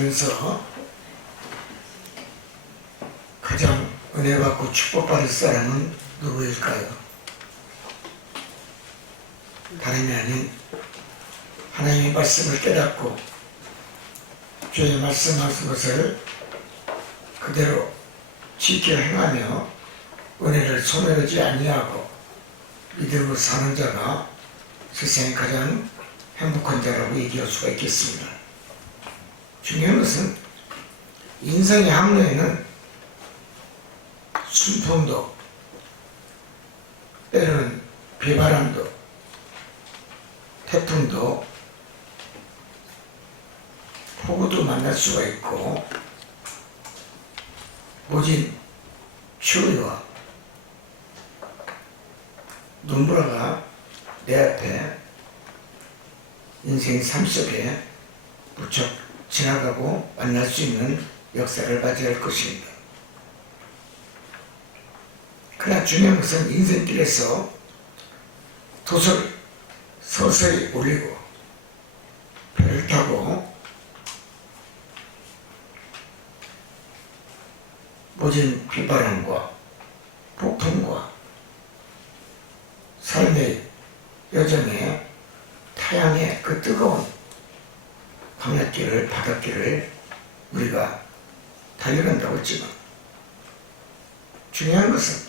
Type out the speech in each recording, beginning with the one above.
살면서 가장 은혜받고 축복받을 사람은 누구일까요? 다름이 아닌 하나님의 말씀을 깨닫고 주의 말씀하신 것을 그대로 지켜 행하며 은혜를 소멸하지 아니하고 믿음으로 사는 자가 세상에 가장 행복한 자라고 얘기할 수가 있겠습니다. 중요한 것은 인생의 항로에는 순풍도 때로는 비바람도 태풍도 폭우도 만날 수가 있고 모진 추위와 눈보라가 내 앞에 인생 삶 속에 무척 지나가고 만날 수 있는 역사를 맞이할 것입니다. 그러나 중요한 것은 인생길에서 도서를 서서히 올리고 배를 타고 모진 비바람과 폭풍과 삶의 여정에 타향의 그 뜨거운 광야길을 바닷길을 우리가 달려간다고 했지만 중요한 것은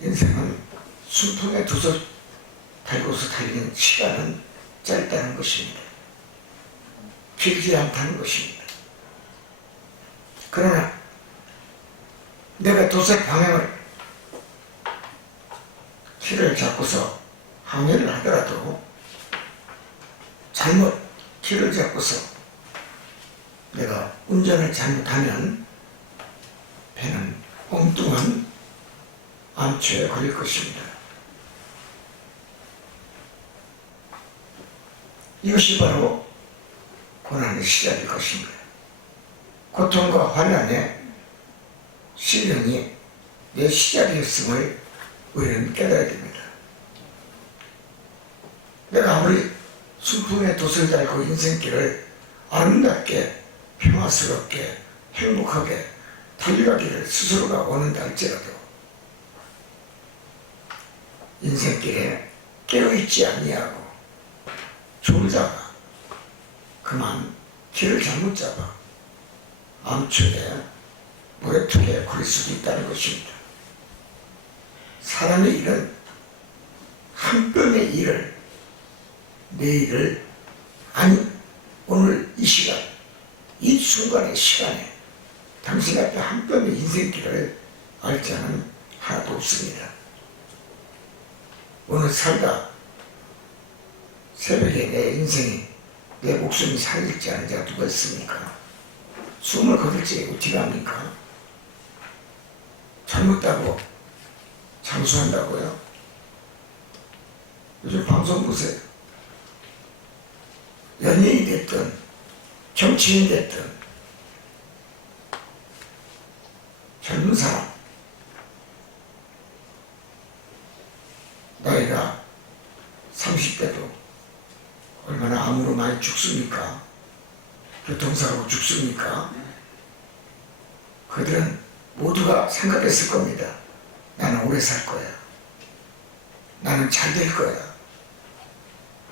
인생은 순풍에 두서 달고서 달리는 시간은 짧다는 것입니다. 길지 않다는 것입니다. 그러나 내가 도서의 방향을 길을 잡고서 항해를 하더라도 잘못 길을 잡고서 내가 운전을 잘못하면 배는 엉뚱한 암초에 걸릴 것입니다. 이것이 바로 고난의 시작일 것입니다. 고통과 환난의 시련이 내 시작이었음을 우리는 깨달아야 됩니다. 내가 아무리 순풍의 돛을 달고 인생길을 아름답게 평화스럽게 행복하게 달려가기를 스스로가 원한다 할지라도 인생길에 깨어있지 아니하고 졸다가 그만 길을 잘못 잡아 암초에 모래투기에 걸릴 수도 있다는 것입니다. 사람의 일은 한 뼘의 일을 내일을 아니 오늘 이 시간 이 순간의 시간에 당신 앞에 한 뼘의 인생길을 알 자는 하나도 없습니다. 오늘 살다 새벽에 내 인생이 내 목숨이 살릴지 않은 자가 누가 있습니까? 숨을 거둘지 어떻게 합니까? 잘못하고 장수한다고요? 요즘 방송 보세요. 연예인이 됐든 정치인이 됐든 젊은 사람 나이가 30대도 얼마나 암으로 많이 죽습니까? 교통사고로 죽습니까? 그들은 모두가 생각했을 겁니다. 나는 오래 살 거야. 나는 잘 될 거야.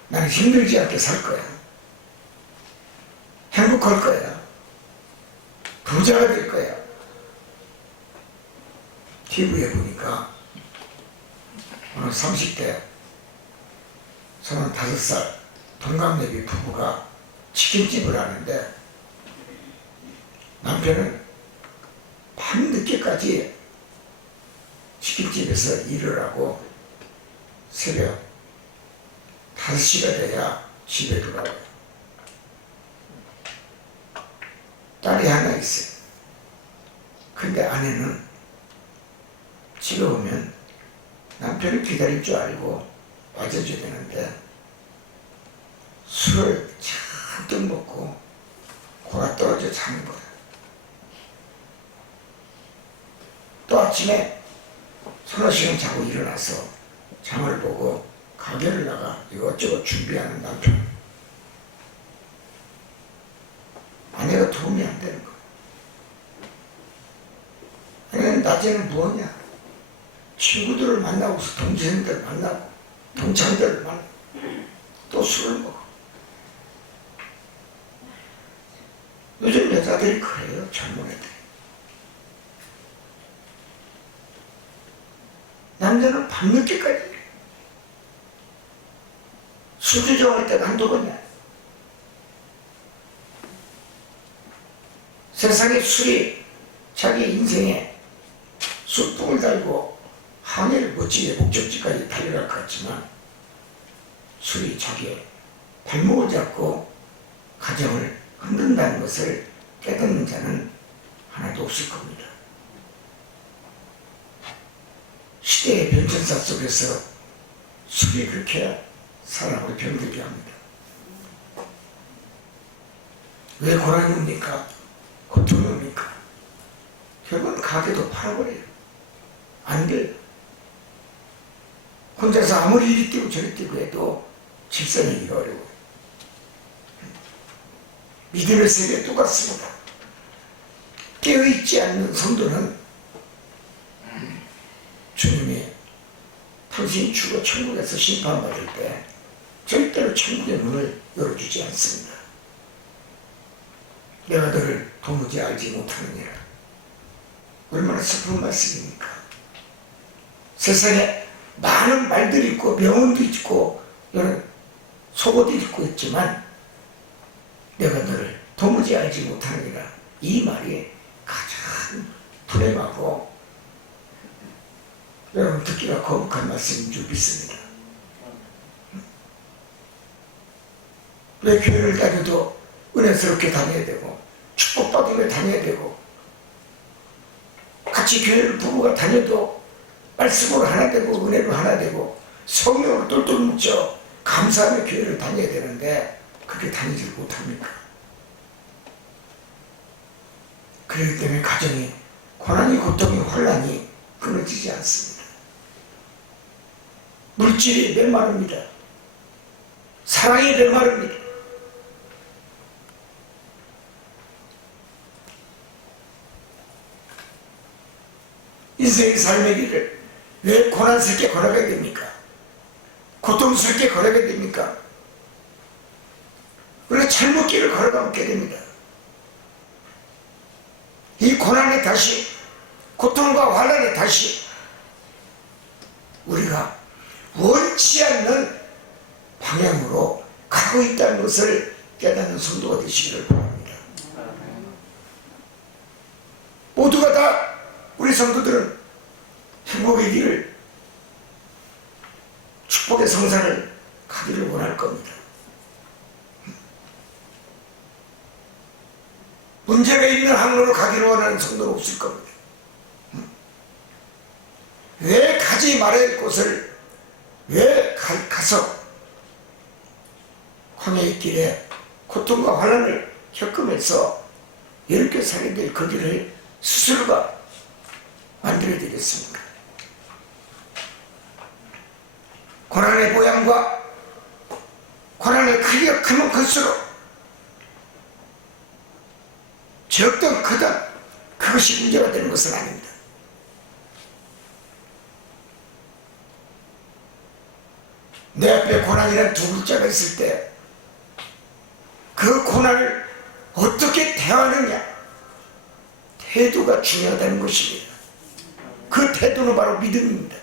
나는 힘들지 않게 살 거야. 행복할 거야. 부자가 될 거야. TV에 보니까 오늘 30대 35살 동갑내기 부부가 치킨집을 하는데 남편은 밤늦게까지 치킨집에서 일을 하고 새벽 5시가 돼야 집에 돌아와요. 딸이 하나 있어요. 근데 아내는 집에 오면 남편을 기다릴 줄 알고 와줘야 되는데 술을 잔뜩 먹고 골아 떨어져 자는 거예요. 또 아침에 서너 시간 자고 일어나서 장을 보고 가게를 나가 이것저것 준비하는 남편. 도움이 안 되는 거예요. 아니, 낮에는 뭐냐? 친구들을 만나고, 동생들을 만나고, 동창들을 만나고, 또 술을 먹어. 요즘 여자들이 그래요, 젊은 애들. 남자는 밤늦게까지 술 주정할 때가 한두 번이야. 세상에 술이 자기 인생에 술풍을 달고 항해를 멋지게 목적지까지 달려갈 것 같지만, 술이 자기의 발목을 잡고 가정을 흔든다는 것을 깨닫는 자는 하나도 없을 겁니다. 시대의 변천사 속에서 술이 그렇게 사람을 병들게 합니다. 왜 고난이 옵니까? 고통이 옵니까? 결국은 가게도 팔아버려요. 안 돼요. 혼자서 아무리 이리 뛰고 저리 뛰고 해도 질서내기가 어려워요. 믿음의 세계 똑같습니다. 깨어있지 않는 성도는 주님이 당신 죽어 천국에서 심판받을 때 절대로 천국의 문을 열어주지 않습니다. 내가 너를 도무지 알지 못하느니라. 얼마나 슬픈 말씀입니까? 세상에 많은 말들이 있고 명언도 있고 여러 속어도 있고 있지만, 내가 너를 도무지 알지 못하느니라, 이 말이 가장 불행하고 여러분 듣기가 거북한 말씀인 줄 믿습니다. 왜 교회를 다녀도 은혜스럽게 다녀야 되고 축복받으며 다녀야 되고, 같이 교회를 부부가 다녀도 말씀으로 하나 되고 은혜로 하나 되고 성령으로 똘똘 뭉쳐 감사하며 교회를 다녀야 되는데 그렇게 다니지 못합니까? 그렇기 때문에 가정이 고난이, 고통이, 혼란이 끊어지지 않습니다. 물질이 메마릅니다. 사랑이 메마릅니다. 인생의 삶의 길을 왜 고난스럽게 걸어가야 됩니까? 고통스럽게 걸어가야 됩니까? 우리가 잘못 길을 걸어가게 됩니다. 이 고난에 다시, 고통과 환난에 다시 우리가 원치 않는 방향으로 가고 있다는 것을 깨닫는 성도가 되시기를 바랍니다. 모두가 다, 우리 성도들은 행복의 길을, 축복의 성산을 가기를 원할 겁니다. 문제가 있는 항로로 가기를 원하는 성도는 없을 겁니다. 왜 가지 말아야 할 곳을 왜 가서 광야의 길에 고통과 환난을 겪으면서 이렇게 살게 될 그 길을 스스로가 만들어야 되겠습니까? 고난의 모양과 고난의 크기가 크면 클수록, 적든 크든 그것이 문제가 되는 것은 아닙니다. 내 앞에 고난이라는 두 글자가 있을 때 그 고난을 어떻게 대하느냐, 태도가 중요하다는 것입니다. 그 태도는 바로 믿음입니다.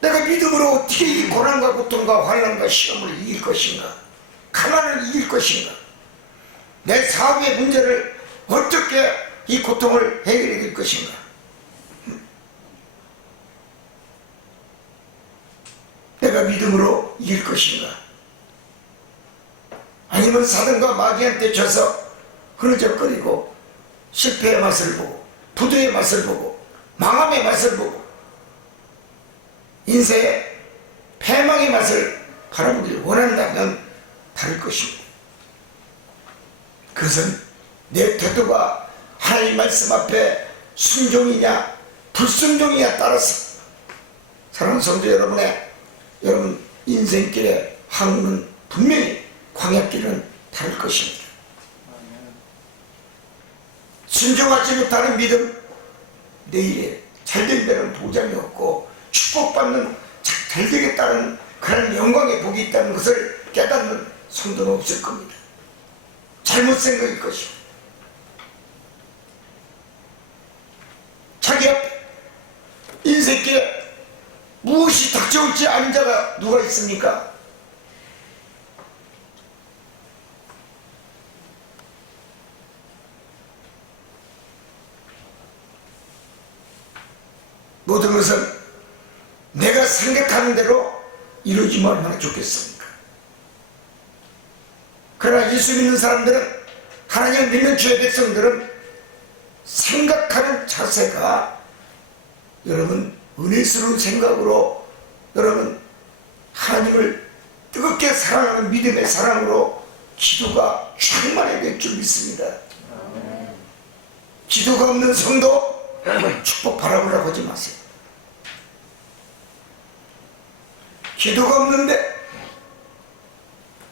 내가 믿음으로 어떻게 이 고난과 고통과 환난과 시험을 이길 것인가, 가난을 이길 것인가, 내 사업의 문제를 어떻게 이 고통을 해결해 줄 것인가, 내가 믿음으로 이길 것인가, 아니면 사단과 마귀한테 져서 흐느적거리고 실패의 맛을 보고 부도의 맛을 보고 망함의 맛을 보고 인생의 패망의 맛을 바라보길 원한다면 다를 것입니다. 그것은 내 태도가 하나님 말씀 앞에 순종이냐 불순종이냐 따라서 사랑하는 성도 여러분 인생길의 항로는 분명히 광야길은 다를 것입니다. 순종하지 못하는 믿음, 내일에 잘된 데는 보장이 없고 축복받는 잘되겠다는 그런 영광의 복이 있다는 것을 깨닫는 성도는 없을 겁니다. 잘못 생각일 것이고 자기 앞에 인생길에 무엇이 닥쳐올지 아는 자가 누가 있습니까? 모든 것은 내가 생각하는 대로 이루어지면 얼마나 좋겠습니까? 그러나 예수 믿는 사람들은, 하나님을 믿는 주의 백성들은 생각하는 자세가 여러분 은혜스러운 생각으로, 여러분 하나님을 뜨겁게 사랑하는 믿음의 사랑으로 기도가 충만해야 될 줄 믿습니다. 기도가 없는 성도 축복 바라보려고 하지 마세요. 기도가 없는데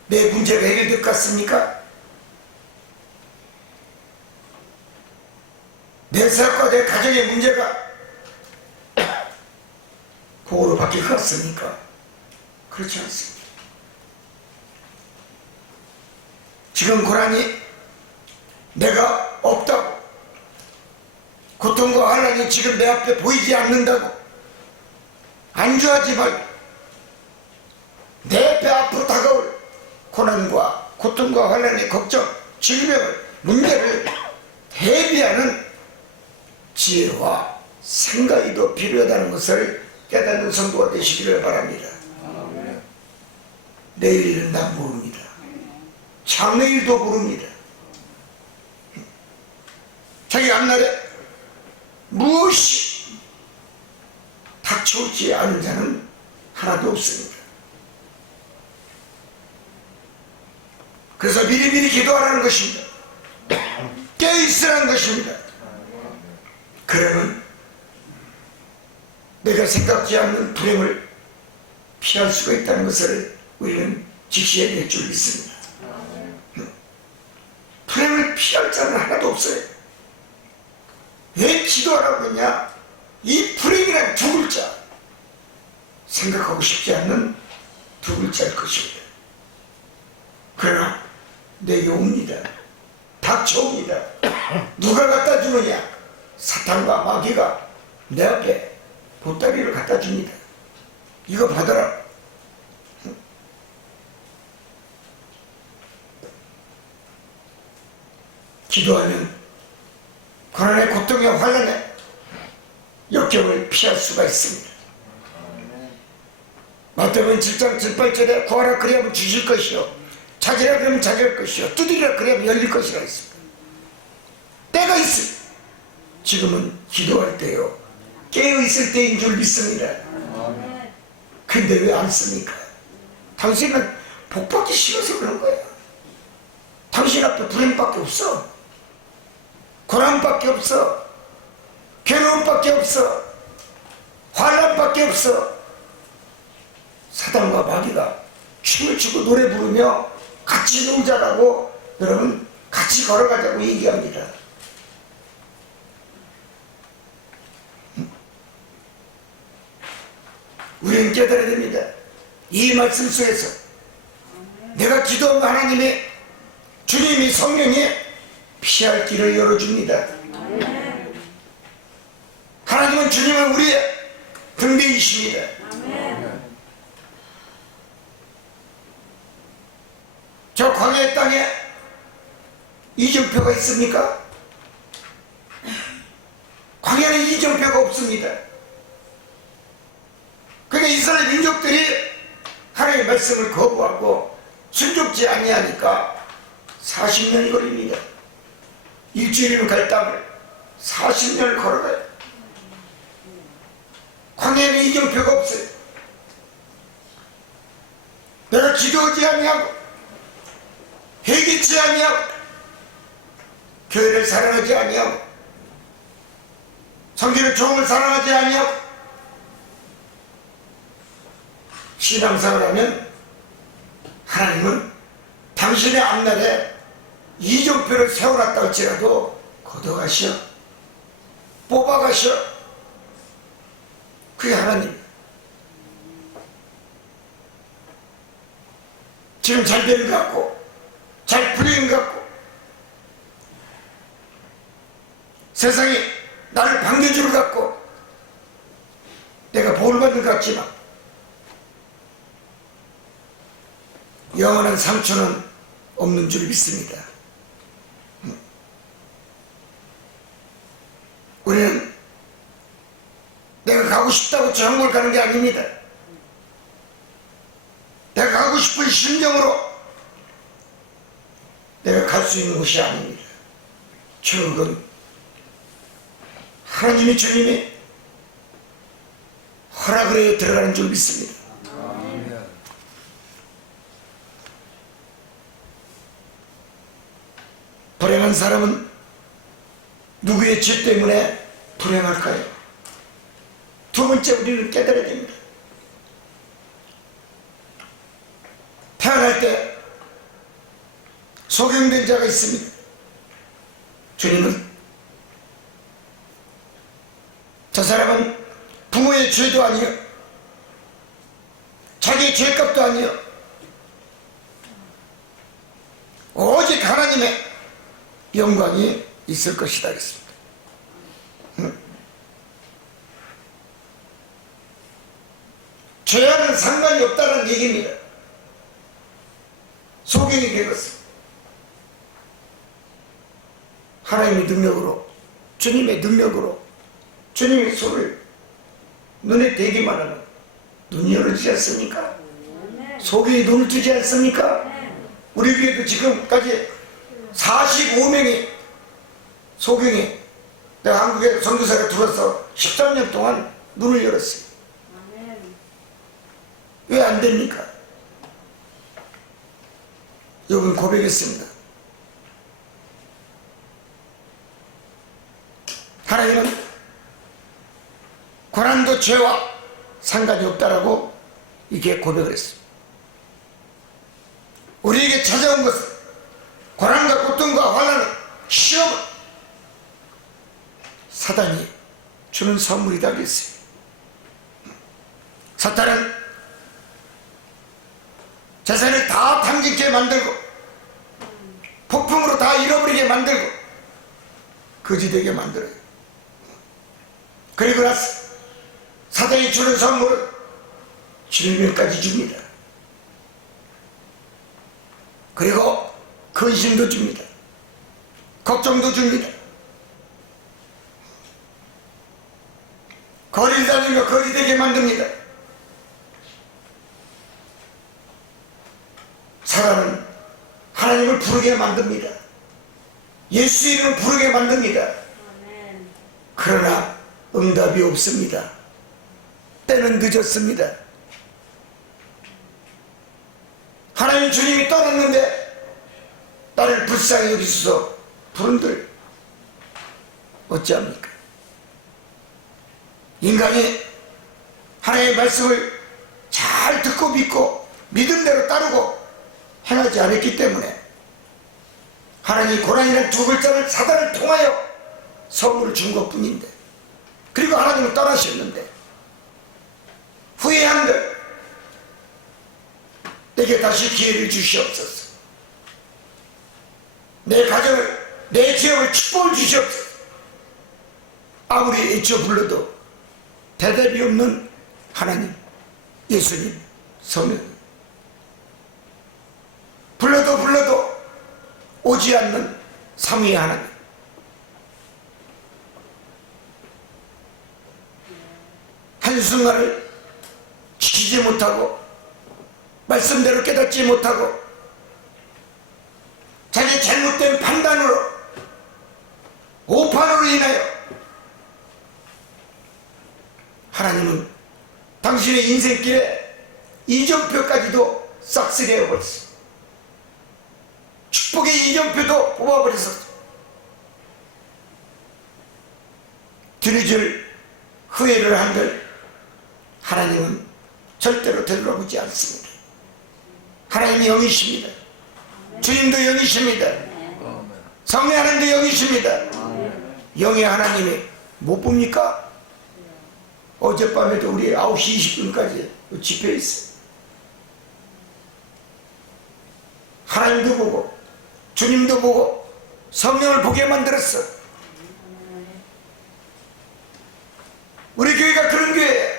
내 문제가 해결될 것 같습니까? 내 사업과 내 가정의 문제가 복으로 바뀔 것 같습니까? 그렇지 않습니다. 지금 고난이 내가 없다고, 고통과 환난이 지금 내 앞에 보이지 않는다고 안주하지 말고 내 배 앞으로 다가올 고난과 고통과 환난의 걱정, 질병을, 문제를 대비하는 지혜와 생각이 더 필요하다는 것을 깨닫는 성도가 되시기를 바랍니다. 내일은 난 모릅니다. 장래일도 모릅니다. 자기 앞날에 무엇이 닥쳐오지 않은 자는 하나도 없습니다. 그래서 미리미리 기도하라는 것입니다. 깨어있으라는 것입니다. 그러면 내가 생각지 않는 불행을 피할 수가 있다는 것을 우리는 직시해야 될 줄 믿습니다. 불행을 피할 자는 하나도 없어요. 왜 기도하라고 했냐? 이 불행이란 두 글자, 생각하고 싶지 않는 두 글자일 것입니다. 그러나 내게 옵니다. 닥쳐옵니다. 누가 갖다 주느냐? 사탄과 마귀가 내 앞에 보따리를 갖다 줍니다. 이거 받아라. 기도하면 고난의 고통의 환난의 역경을 피할 수가 있습니다. 마태복음 7장 7, 8절에 구하라 그리하면 주실 것이요, 찾으라 그러면 찾을 것이요, 두드리라 그러면 열릴 것이라 했습니다. 때가 있습니다. 지금은 기도할 때요, 깨어있을 때인 줄 믿습니다. 근데 왜 안 씁니까? 당신은 복받기 싫어서 그런 거야. 당신 앞에 불행밖에 없어. 고난밖에 없어. 괴로움밖에 없어. 환난밖에 없어. 사단과 마귀가 춤을 추고 노래 부르며 같이 놀자라고, 여러분 같이 걸어가자고 얘기합니다. 우리는 깨달아야 됩니다. 이 말씀 속에서 내가 기도하면 하나님이, 주님이, 성령이 피할 길을 열어줍니다. 하나님은, 주님은 우리의 등대이십니다. 저 광야의 땅에 이정표가 있습니까? 광야는 이정표가 없습니다. 그러니까 이스라엘 민족들이 하나님의 말씀을 거부하고 순종치 아니하니까 40년이 걸립니다. 일주일이면 갈 땅을 40년을 걸어가요. 광야에는 이정표가 없어요. 내가 기도하지 아니하고 회개치 아니하고 교회를 사랑하지 아니하고 성경의 종을 사랑하지 아니하고 신앙생활을 하면 하나님은 당신의 앞날에 이정표를 세워놨다 할지라도 걷어가시오. 뽑아가시오. 그게 하나님. 지금 잘 되는 것 같고 잘 풀리는 것 같고 세상이 나를 반겨주는 것 같고 내가 복을 받는 것 같지만 영원한 상처는 없는 줄 믿습니다. 우리는 내가 가고 싶다고 전국을 가는 게 아닙니다. 내가 가고 싶은 심정으로 내가 갈 수 있는 곳이 아닙니다. 결국은 하나님이 주님이 허락을 해 들어가는 줄 믿습니다. 불행한 사람은 누구의 죄 때문에 불행할까요? 두 번째 우리는 깨달아야 됩니다. 태어날 때 소경된 자가 있습니다. 주님은 저 사람은 부모의 죄도 아니요 자기의 죄값도 아니요 오직 하나님의 영광이 있을 것이다 그랬습니다. 죄와는 상관이 없다는 얘기입니다. 소경이 되었습니다. 하나님의 능력으로 주님의 능력으로 주님의 손을 눈에 대기만 하면 눈이 열어지지 않습니까? 소경이 눈을 뜨지 않습니까? 우리 교회도 지금까지 45명이 소경이 내가 한국에 선교사가 들어서 13년 동안 눈을 열었어요. 왜 안 됩니까? 여러분 고백했습니다. 하나님은 고난도 죄와 상관이 없다라고 이렇게 고백을 했습니다. 우리에게 찾아온 것은 고난과 고통과 환난은 시험은 사단이 주는 선물이다 그랬어요. 사탄은 재산을 다 탕진케 만들고 폭풍으로 다 잃어버리게 만들고 거지되게 만들어요. 그리고 나서 사단이 주는 선물은 질병까지 줍니다. 그리고 근심도 줍니다. 걱정도 줍니다. 거리를 다니며 거지되게 만듭니다. 사람은 하나님을 부르게 만듭니다. 예수 이름을 부르게 만듭니다. 그러나 응답이 없습니다. 때는 늦었습니다. 하나님 주님이 떠났는데 나를 불쌍히 여기소서 부른들 어찌합니까? 인간이 하나님의 말씀을 잘 듣고 믿고 믿음대로 따르고 행하지 않았기 때문에 하나님이 고난이라는 두 글자를 사단을 통하여 선물을 준 것뿐인데 그리고 하나님은 떠나셨는데 후회한들 내게 다시 기회를 주시옵소서. 내 가정을 내 지역을 축복을 주시옵소서. 아무리 애쳐 불러도 대답이 없는 하나님 예수님 성령 불러도 오지 않는 삼위의 하나님 한순간을 지키지 못하고 말씀대로 깨닫지 못하고 자기 잘못된 판단으로 오판으로 인하여 하나님은 당신의 인생길에 이정표까지도 싹쓸이 해버렸어. 축복의 이정표도 뽑아버렸었어. 들이줄 후회를 한들 하나님은 절대로 되돌아보지 않습니다. 하나님이 영이십니다. 주님도 영이십니다. 성령 하나님도 영이십니다. 영의 하나님이 못 봅니까? 어젯밤에도 우리 9시 20분까지 집회에 있어요. 하나님도 보고 주님도 보고 성령을 보게 만들었어. 우리 교회가 그런 교회예요.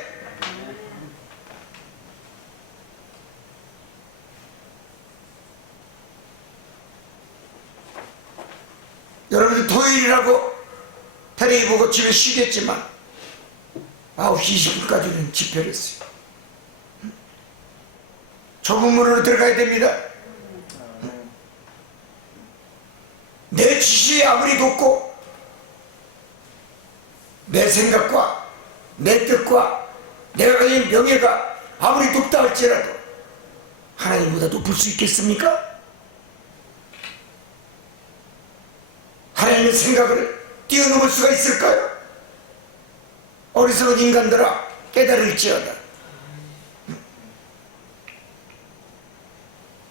여러분들 토요일이라고 텔레비 보고 집에 쉬겠지만 9시 20분까지는 집회를 했어요. 좁은 문으로 들어가야 됩니다. 내 지시에 아무리 높고 내 생각과 내 뜻과 내가 가진 명예가 아무리 높다 할지라도 하나님보다 높을 수 있겠습니까? 하나님의 생각을 뛰어넘을 수가 있을까요? 어리석은 인간들아 깨달을지어다.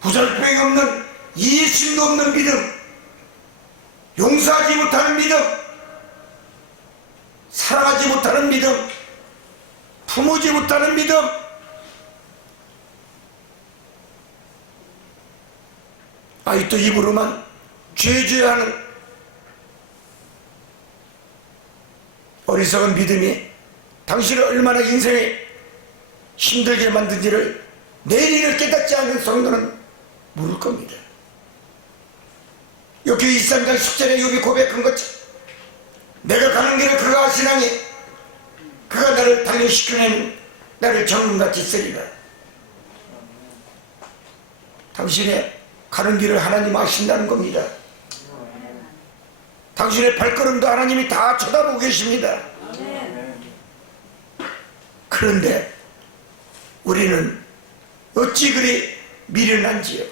부절병 없는 이해심도 없는 믿음, 용서하지 못하는 믿음, 사랑하지 못하는 믿음, 품어지 못하는 믿음, 아직도 입으로만 죄죄하는 어리석은 믿음이 당신을 얼마나 인생에 힘들게 만든지를 내일을 깨닫지 않는 성도는 모를 겁니다. 여기 23장 10절에 욥이 고백한 것처럼 내가 가는 길을 그가 아시나니 그가 나를 단련시켜낸 나를 정금같이 쓰리라. 당신의 가는 길을 하나님 아신다는 겁니다. 당신의 발걸음도 하나님이 다 쳐다보고 계십니다. 그런데 우리는 어찌 그리 미련한지요,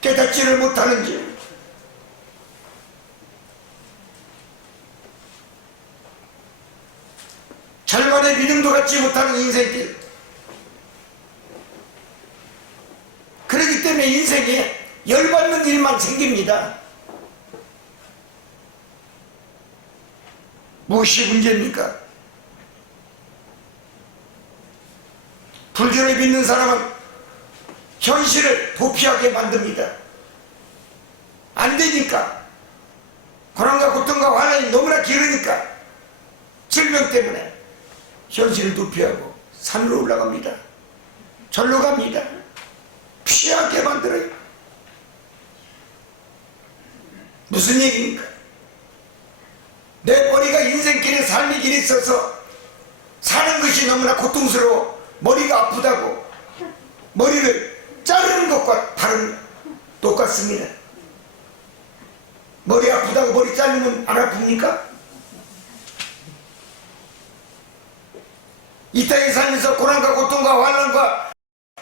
깨닫지를 못하는지요. 절반의 믿음도 갖지 못하는 인생길. 그렇기 때문에 인생에 열받는 일만 생깁니다. 무엇이 문제입니까? 불교를 믿는 사람은 현실을 도피하게 만듭니다. 안 되니까. 고난과 고통과 환난이 너무나 길으니까 질병 때문에 현실을 도피하고 산으로 올라갑니다. 절로 갑니다. 피하게 만들어요. 무슨 얘기입니까? 내 머리가 인생길에 삶의 길에 있어서 사는 것이 너무나 고통스러워 머리가 아프다고 머리를 자르는 것과 똑같습니다. 머리 아프다고 머리 자르면 안 아픕니까? 이 땅에 살면서 고난과 고통과 환난과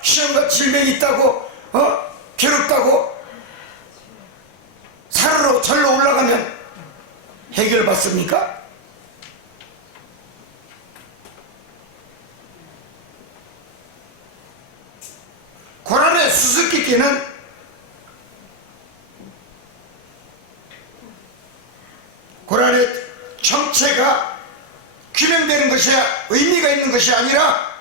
시험과 질병이 있다고 괴롭다고 산으로 절로 올라가면 해결받습니까? 고난의 수수께끼는 고난의 정체가 규명되는 것이 의미가 있는 것이 아니라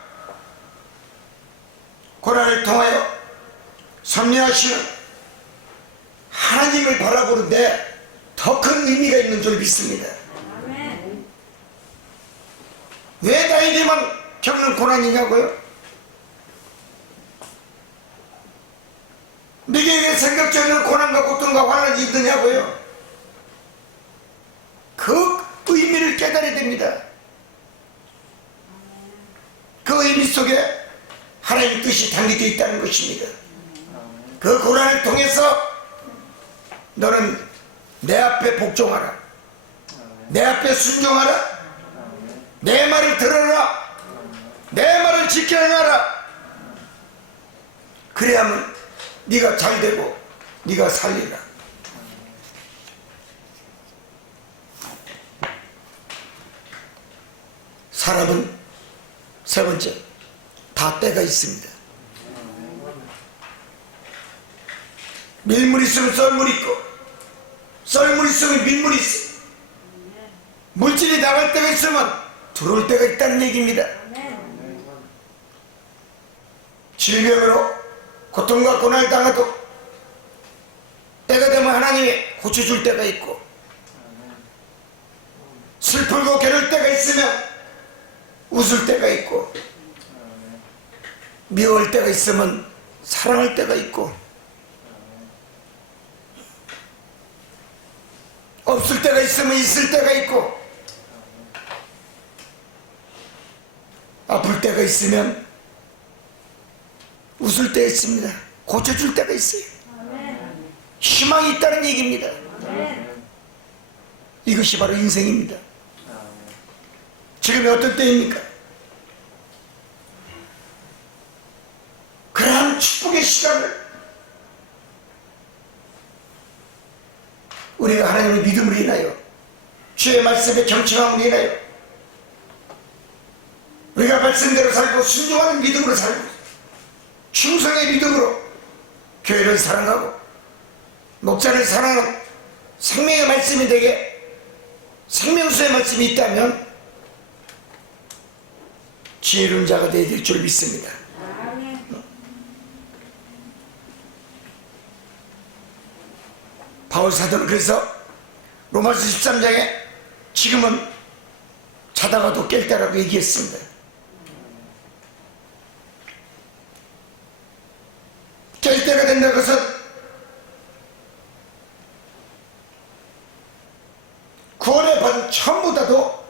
고난을 통하여 섭리하시는 하나님을 바라보는데 더 큰 의미가 있는 줄 믿습니다. 왜 나에게만 겪는 고난이냐고요? 네게 왜 생각지 않는 고난과 고통과 환난이 있느냐고요? 그 의미를 깨달아야 됩니다. 그 의미 속에 하나님의 뜻이 담겨져 있다는 것입니다. 그 고난을 통해서 너는 내 앞에 복종하라, 내 앞에 순종하라, 내 말을 들어라, 내 말을 지켜내라. 그래야만 네가 잘되고 네가 살리라. 사람은 세 번째, 다 때가 있습니다. 밀물 있으면 썰물 있고, 썰물 있으면 밀물 있어. 물질이 나갈 때가 있으면 들어올 때가 있다는 얘기입니다. 질병으로 고통과 고난을 당해도 때가 되면 하나님이 고쳐줄 때가 있고, 슬프고 괴로울 때가 있으면 웃을 때가 있고, 미워할 때가 있으면 사랑할 때가 있고, 없을 때가 있으면 있을 때가 있고, 아플 때가 있으면 웃을 때가 있습니다. 고쳐줄 때가 있어요. 희망이 있다는 얘기입니다. 이것이 바로 인생입니다. 지금이 어떤 때입니까? 그러한 축복의 시간을 우리가 하나님의 믿음으로 인하여, 주의 말씀에 경청함으로 인하여 우리가 말씀대로 살고 순종하는 믿음으로 살고 충성의 믿음으로 교회를 사랑하고 목자를 사랑하는 생명의 말씀이 되게 생명수의 말씀이 있다면 지혜로운 자가 되어야 될 줄 믿습니다. 바울 사도는 그래서 로마서 13장에 지금은 자다가도 깰 때라고 얘기했습니다. 깰 때가 된다는 것은 구원의 번 처음보다도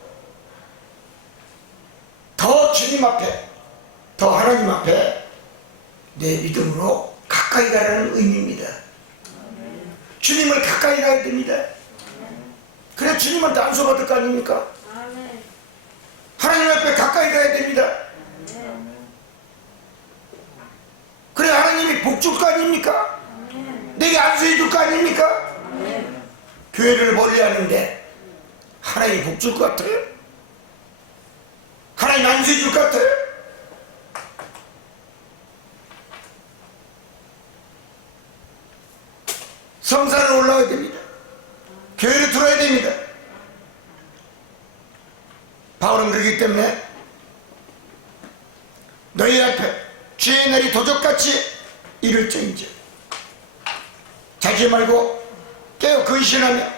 더 주님 앞에, 더 하나님 앞에 내 믿음으로 가까이 가라는 의미입니다. 주님을 가까이 가야 됩니다. 그래 주님한테 안수받을 거 아닙니까? 하나님 앞에 가까이 가야 됩니다. 그래 하나님이 복 줄 거 아닙니까? 내게 안수해 줄 거 아닙니까? 교회를 멀리 하는데 하나님이 복 줄 것 같아요? 하나님 안수해 줄 것 같아요? 성산을 올라와야 됩니다. 교회를 들어야 됩니다. 바울은 그렇기 때문에 너희 앞에 주의 날이 도적같이 이를지언정 자지 말고 깨어 근신하며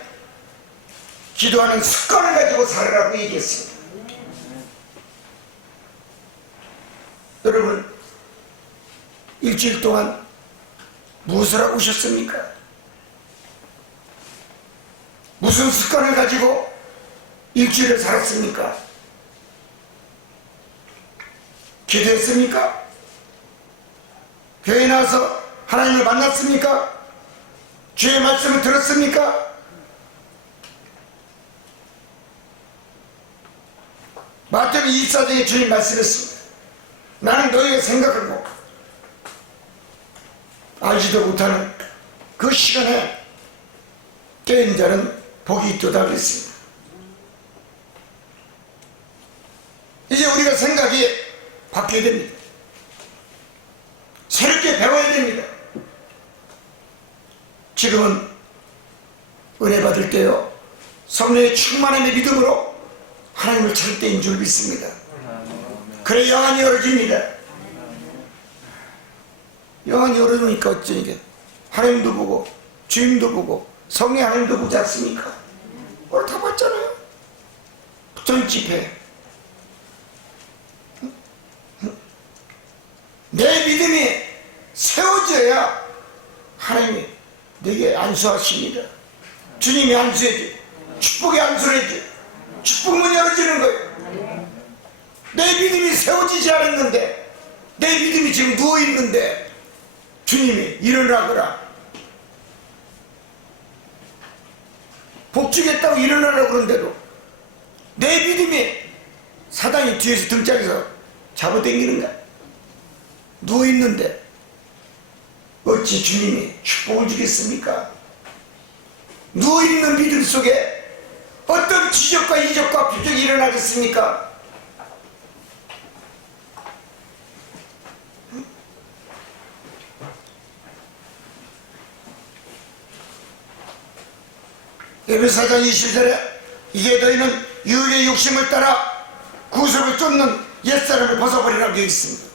기도하는 습관을 가지고 살아라고 얘기했습니다. 여러분 일주일 동안 무엇을 하고 오셨습니까? 무슨 습관을 가지고 일주일을 살았습니까? 기도했습니까? 교회에 나와서 하나님을 만났습니까? 주의 말씀을 들었습니까? 마태복음 24장에 주님 말씀했습니다. 나는 너희가 생각하고 알지도 못하는 그 시간에 깨인 자는 복이 있도다 그랬습니다. 이제 우리가 생각이 바뀌어야 됩니다. 새롭게 배워야 됩니다. 지금은 은혜 받을 때요 성령의 충만함의 믿음으로 하나님을 찾을 때인 줄 믿습니다. 그래 영안이 열어집니다. 영안이 열어놓으니까 어쩌니까 하나님도 보고 주님도 보고 성령 하나님도 보지 않습니까? 오늘 다 봤잖아요. 부처님 집회. 내 믿음이 세워져야 하나님이 내게 안수하십니다. 주님이 안수해줘. 축복의 안수를 해줘. 축복문 열어지는 거예요. 내 믿음이 세워지지 않았는데, 내 믿음이 지금 누워있는데 주님이 일어나거라, 복 주겠다고 일어나라고 그러는데도 내 믿음이 사단이 뒤에서 등짝에서 잡아당기는가? 누워있는데 어찌 주님이 축복을 주겠습니까? 누워있는 믿음 속에 어떤 기적과 이적과 표적이 일어나겠습니까? 에베소서 20절에 이게 너희는 유의 욕심을 따라 구습을 쫓는 옛사람을 벗어버리라고 되어 있습니다.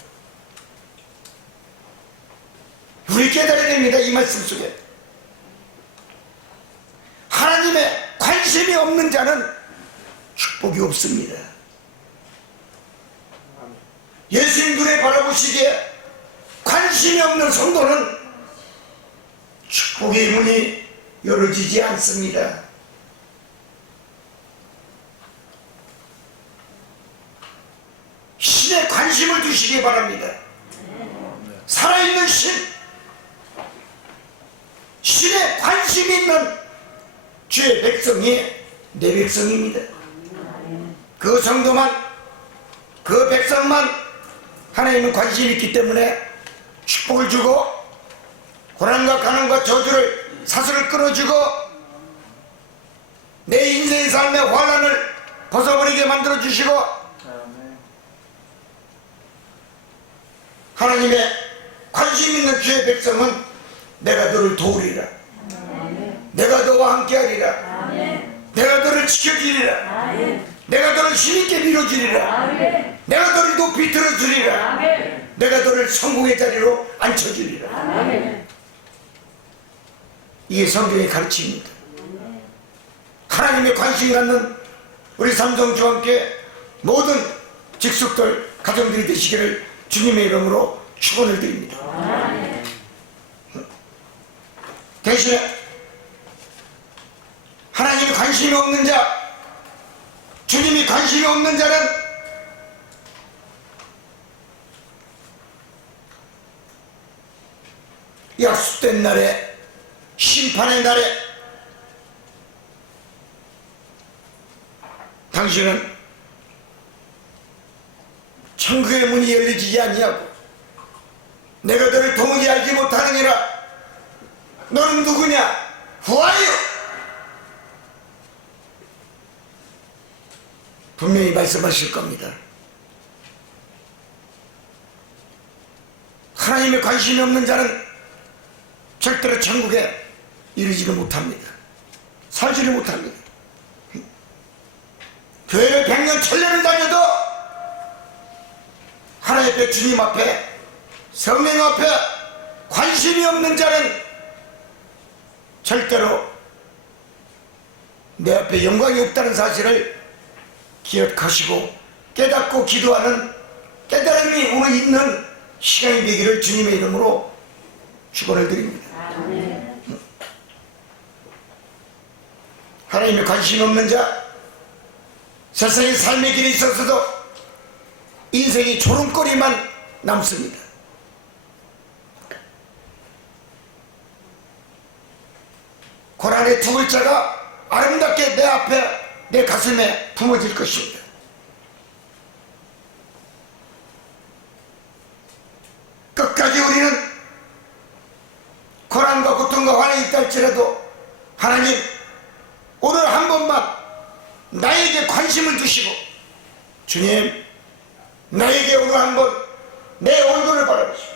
우리 깨달아야 됩니다. 이 말씀 속에 하나님의 관심이 없는 자는 축복이 없습니다. 예수님 눈에 바라보시기에 관심이 없는 성도는 축복의 문이 열어지지 않습니다. 신에 관심을 두시기 바랍니다. 살아있는 신에 관심이 있는 주의 백성이 내 백성입니다. 그 성도만, 그 백성만 하나님은 관심이 있기 때문에 축복을 주고 고난과 가난과 저주를 사슬을 끊어주고 내 인생의 삶의 환난을 벗어버리게 만들어주시고 하나님의 관심 있는 주의 백성은 내가 너를 도우리라, 내가 너와 함께하리라, 내가 너를 지켜주리라, 내가 너를 힘있게 밀어주리라, 내가 너를 높이 들어주리라, 내가 너를 성공의 자리로 앉혀주리라. 이게 성경의 가르침입니다. 하나님의 관심 갖는 우리 삼성주와 함께 모든 직속들 가정들이 되시기를 주님의 이름으로 축원을 드립니다. 대신에 하나님이 관심이 없는 자, 주님이 관심이 없는 자는 약속된 날에, 심판의 날에 당신은 천국의 문이 열리지 아니하고 내가 너를 도무지 알지 못하느니라. 너는 누구냐? 후하여 분명히 말씀하실 겁니다. 하나님의 관심이 없는 자는 절대로 천국에 이르지를 못합니다. 살지를 못합니다. 교회를 100년 1000년을 다녀도 하나님 앞에, 주님 앞에, 성령 앞에 관심이 없는 자는 절대로 내 앞에 영광이 없다는 사실을 기억하시고 깨닫고 기도하는 깨달음이 오늘 있는 시간이 되기를 주님의 이름으로 축원을 드립니다. 하나님의 관심이 없는 자, 세상의 삶의 길에 있어서도 인생이 조롱거리만 남습니다. 고난의 두 글자가 아름답게 내 앞에, 내 가슴에 품어질 것입니다. 끝까지 우리는 고난과 고통과 환난이 있다 할지라도 하나님, 오늘 한 번만 나에게 관심을 두시고 주님, 나에게 오늘 한 번 내 얼굴을 바라보시고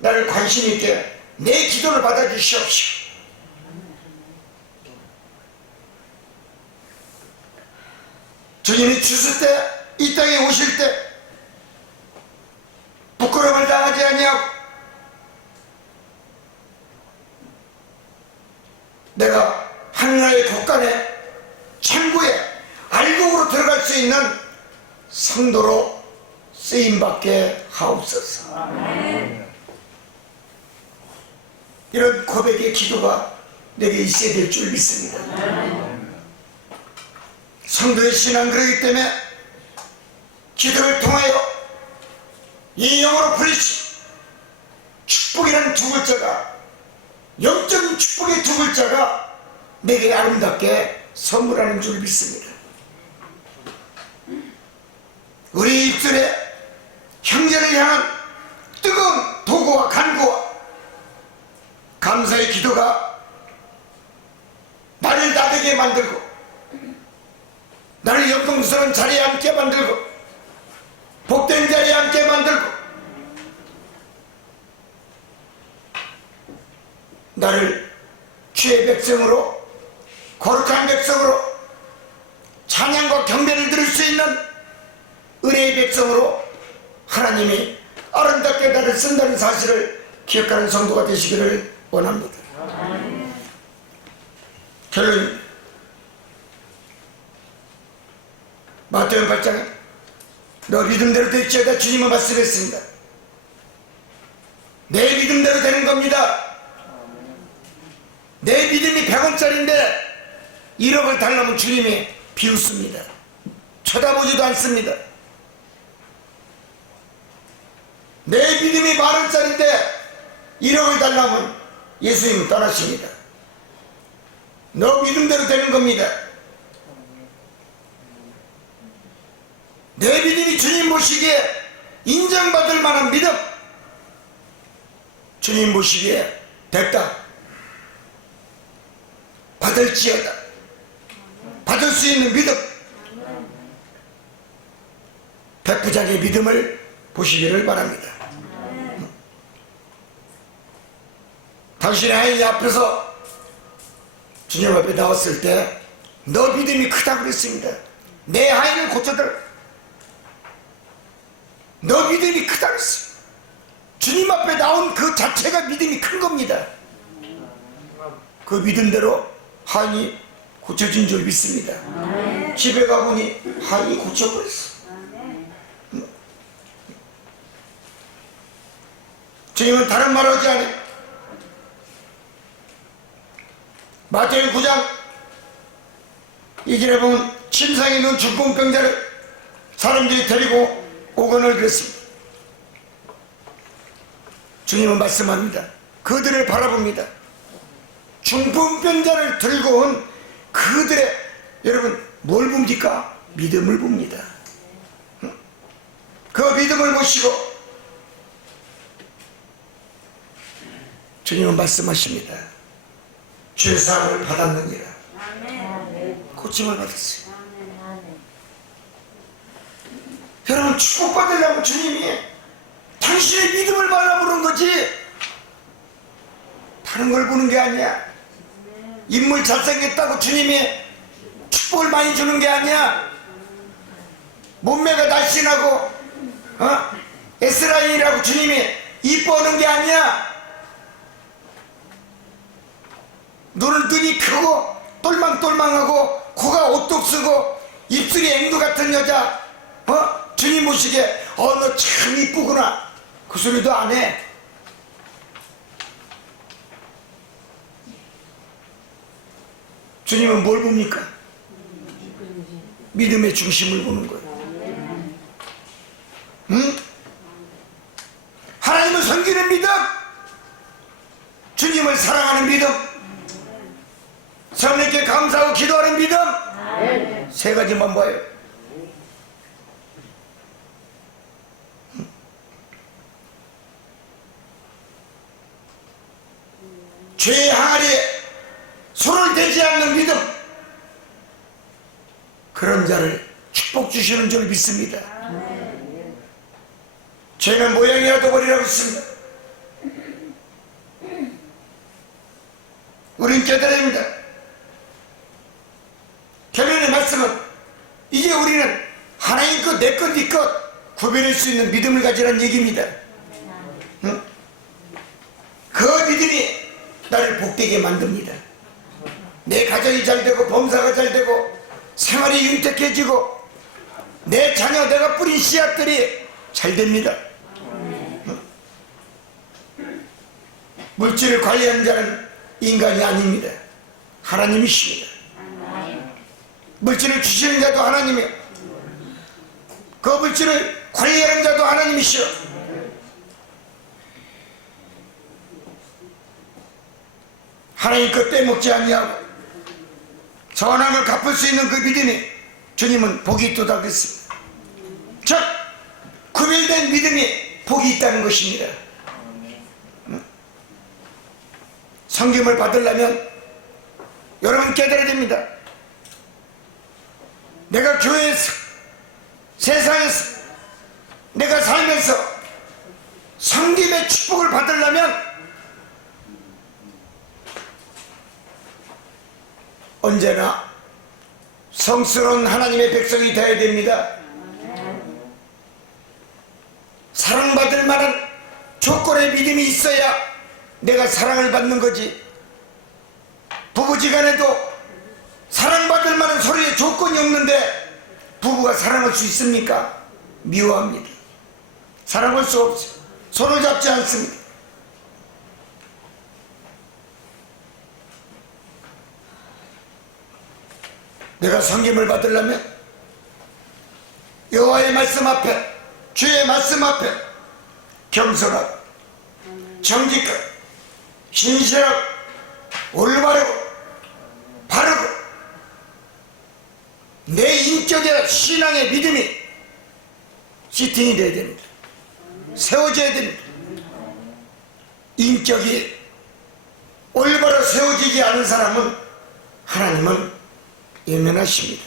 나를 관심 있게 내 기도를 받아주시옵시고 주님이 주실 때, 이 땅에 오실 때 부끄러움을 당하지 아니하고 내가 하늘나라의 곳간에 천국에 알곡으로 들어갈 수 있는 성도로 쓰임받게 하옵소서. 이런 고백의 기도가 내게 있어야 될 줄 믿습니다. 성도의 신앙, 그러기 때문에 기도를 통하여 이 영어로 부르시 축복이라는 두 글자가, 영적인 축복의 두 글자가 내게 아름답게 선물하는 줄 믿습니다. 우리 입술에 형제를 향한 뜨거운 도구와 간구와 감사의 기도가 나를 나되게 만들고 나를 영광스러운 자리에 앉게 만들고 복된 자리에 앉게 만들고 나를 주의 백성으로 거룩한 백성으로 찬양과 경배를 드릴 수 있는 은혜의 백성으로 하나님이 아름답게 나를 쓴다는 사실을 기억하는 성도가 되시기를 원합니다. 결론, 마태복음 8장에 너 믿음대로 될지어다 주님은 말씀했습니다. 내 믿음대로 되는 겁니다. 내 믿음이 100원짜리인데 1억을 달라면 주님이 비웃습니다. 쳐다보지도 않습니다. 내 믿음이 10,000원짜리인데 1억을 달라면 예수님은 떠나십니다. 너 믿음대로 되는 겁니다. 내 믿음이 주님 보시기에 인정받을 만한 믿음, 주님 보시기에 됐다, 받을지어다, 받을 수 있는 믿음, 백부장의 믿음을 보시기를 바랍니다. 당신의 아이 앞에서 주님 앞에 나왔을 때 너 믿음이 크다고 그랬습니다. 내 아이를 고쳐들, 너 믿음이 크다고 그랬어요. 주님 앞에 나온 그 자체가 믿음이 큰 겁니다. 그 믿음대로 하인이 고쳐진 줄 믿습니다. 집에 가보니 하인이 고쳐버렸어. 주님은 다른 말 하지 않아요. 마태복음 9장 이 길에 보면 침상에 있는 중풍병자를 사람들이 데리고 오거늘 그랬습니다. 주님은 말씀합니다. 그들을 바라봅니다. 중풍병자를 들고 온 그들의, 여러분 뭘 봅니까? 믿음을 봅니다. 그 믿음을 보시고 주님은 말씀하십니다. 죄사함을 받았느니라. 고침을 받았어요. 여러분 축복받으려면 주님이 당신의 믿음을 바라보는 거지 다른 걸 보는 게 아니야. 인물 잘생겼다고 주님이 축복을 많이 주는 게 아니야. 몸매가 날씬하고 S라인이라고 주님이 이뻐하는 게 아니야. 눈이 크고 똘망똘망하고 코가 오똑 쓰고 입술이 앵두 같은 여자 주님 보시기에 너 참 이쁘구나 그 소리도 안 해. 주님은 뭘 봅니까? 믿음의 중심을 보는 거예요. 응? 하나님을 섬기는 믿음, 주님을 사랑하는 믿음, 하나님께 감사하고 기도하는 믿음, 세 가지만 봐요. 죄의 항아리에 손을 대지 않는 믿음, 그런 자를 축복 주시는 줄 믿습니다. 죄는 모양이라도 버리라고 했습니다. 우린 깨달아야 합니다. 결론의 말씀은 이제 우리는 하나님 것, 내 것, 네 것 구별할 수 있는 믿음을 가지라는 얘기입니다. 응? 그 믿음이 나를 복되게 만듭니다. 내 가정이 잘 되고 범사가 잘 되고 생활이 윤택해지고 내 자녀, 내가 뿌린 씨앗들이 잘 됩니다. 응? 물질을 관리하는 자는 인간이 아닙니다. 하나님이십니다. 물질을 주시는 자도 하나님이요, 그 물질을 관리하는 자도 하나님이시오. 하나님 것 떼먹지 아니하고 선한 걸 갚을 수 있는 그 믿음이 주님은 복이 있도다 그랬습니다. 즉 구별된 믿음이 복이 있다는 것입니다. 성김을 받으려면 여러분 깨달아야 됩니다. 내가 교회에서, 세상에서, 내가 살면서 성김의 축복을 받으려면 언제나 성스러운 하나님의 백성이 되어야 됩니다. 사랑받을 만한 조건의 믿음이 있어야 내가 사랑을 받는 거지. 부부지간에도 사랑받을 만한 서로의 조건이 없는데 부부가 사랑할 수 있습니까? 미워합니다. 사랑할 수 없어요. 손을 잡지 않습니다. 내가 섬김을 받으려면 여호와의 말씀 앞에, 주의 말씀 앞에 겸손하고 정직하고 신실하고 올바르고 바르고 내 인격의 신앙의 믿음이 시팅이 되어야 됩니다. 세워져야 됩니다. 인격이 올바로 세워지지 않은 사람은 하나님은 예면하십니다.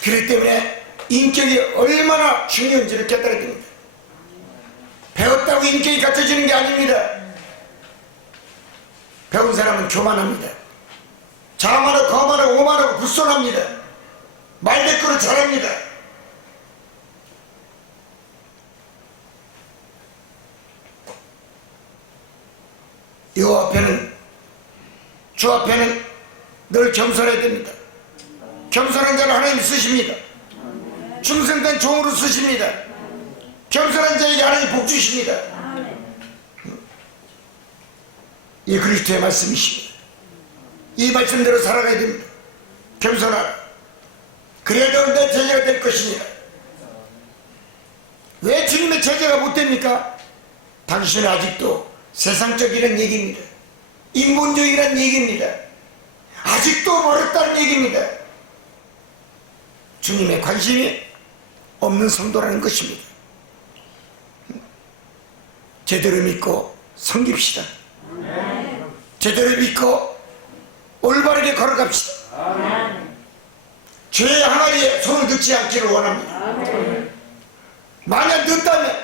그렇기 때문에 인격이 얼마나 중요한지를 깨달아야 됩니다. 배웠다고 인격이 갖춰지는 게 아닙니다. 배운 사람은 교만합니다. 자만하고 거만하고 오만하고 불손합니다. 말대꾸를 잘합니다. 여호와 앞에는, 주 앞에는 늘 겸손해야 됩니다. 겸손한 자를 하나님 쓰십니다. 충성된 종으로 쓰십니다. 겸손한 자에게 하나님 복 주십니다. 이 그리스도의 말씀이십니다. 이 말씀대로 살아가야 됩니다. 겸손하라. 그래야 내 제자가 될 것이니라. 왜 주님의 제자가 못 됩니까? 당신은 아직도 세상적이라는 얘기입니다. 인본주의라는 얘기입니다. 아직도 멀었다는 얘기입니다. 주님의 관심이 없는 성도라는 것입니다. 제대로 믿고 섬깁시다. 제대로 믿고 올바르게 걸어갑시다. 죄의 항아리에 손을 넣지 않기를 원합니다. 만약 넣었다면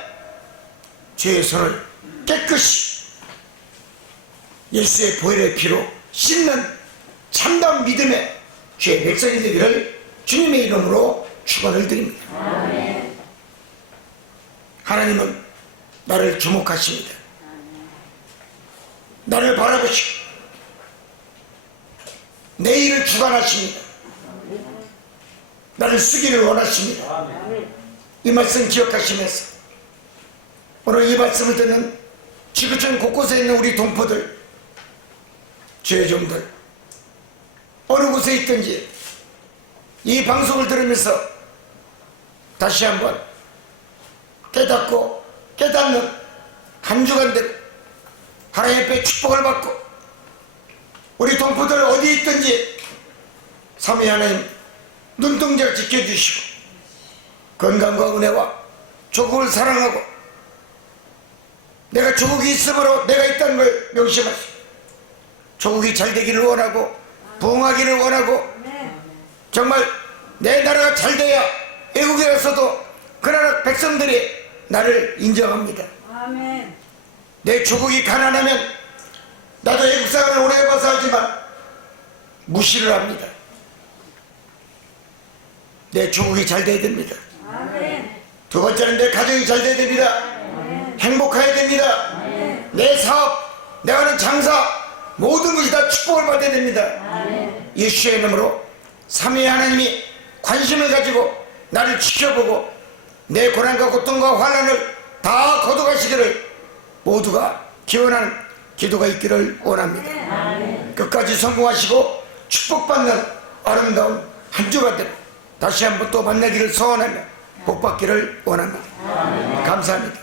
죄의 손을 깨끗이 예수의 보혈의 피로 씻는 참다운 믿음의 죄의 백성이 되기를 주님의 이름으로 축원을 드립니다. 하나님은 나를 주목하십니다. 나를 바라보시고 내 일을 주관하십니다. 나를 쓰기를 원하십니다. 이 말씀 기억하시면서 오늘 이 말씀을 듣는 지구촌 곳곳에 있는 우리 동포들, 죄종들, 어느 곳에 있든지 이 방송을 들으면서 다시 한번 깨닫고 깨닫는 한 주간들 하나님 앞에 축복을 받고 우리 동포들 어디에 있든지 삼위 하나님 눈동자를 지켜주시고 건강과 은혜와 조국을 사랑하고 내가 조국이 있으므로 내가 있다는 걸 명심하시고 조국이 잘 되기를 원하고 부흥하기를 원하고 정말 내 나라가 잘 돼야 애국에 가서도 그 나라 백성들이 나를 인정합니다. 아멘. 내 조국이 가난하면 나도 애국사를 오래 해봐서 하지만 무시를 합니다. 내 조국이 잘 돼야 됩니다. 아멘. 두 번째는 내 가정이 잘 돼야 됩니다. 아멘. 행복해야 됩니다. 아멘. 내 사업, 내가 하는 장사 모든 것이 다 축복을 받아야 됩니다. 아멘. 예수의 이름으로 삼위의 하나님이 관심을 가지고 나를 지켜보고 내 고난과 고통과 환난을 다 거둬가시기를 모두가 기원하는 기도가 있기를 원합니다. 아멘. 끝까지 성공하시고 축복받는 아름다운 한 주가 되고 다시 한번 또 만나기를 소원하며 복받기를 원합니다. 감사합니다.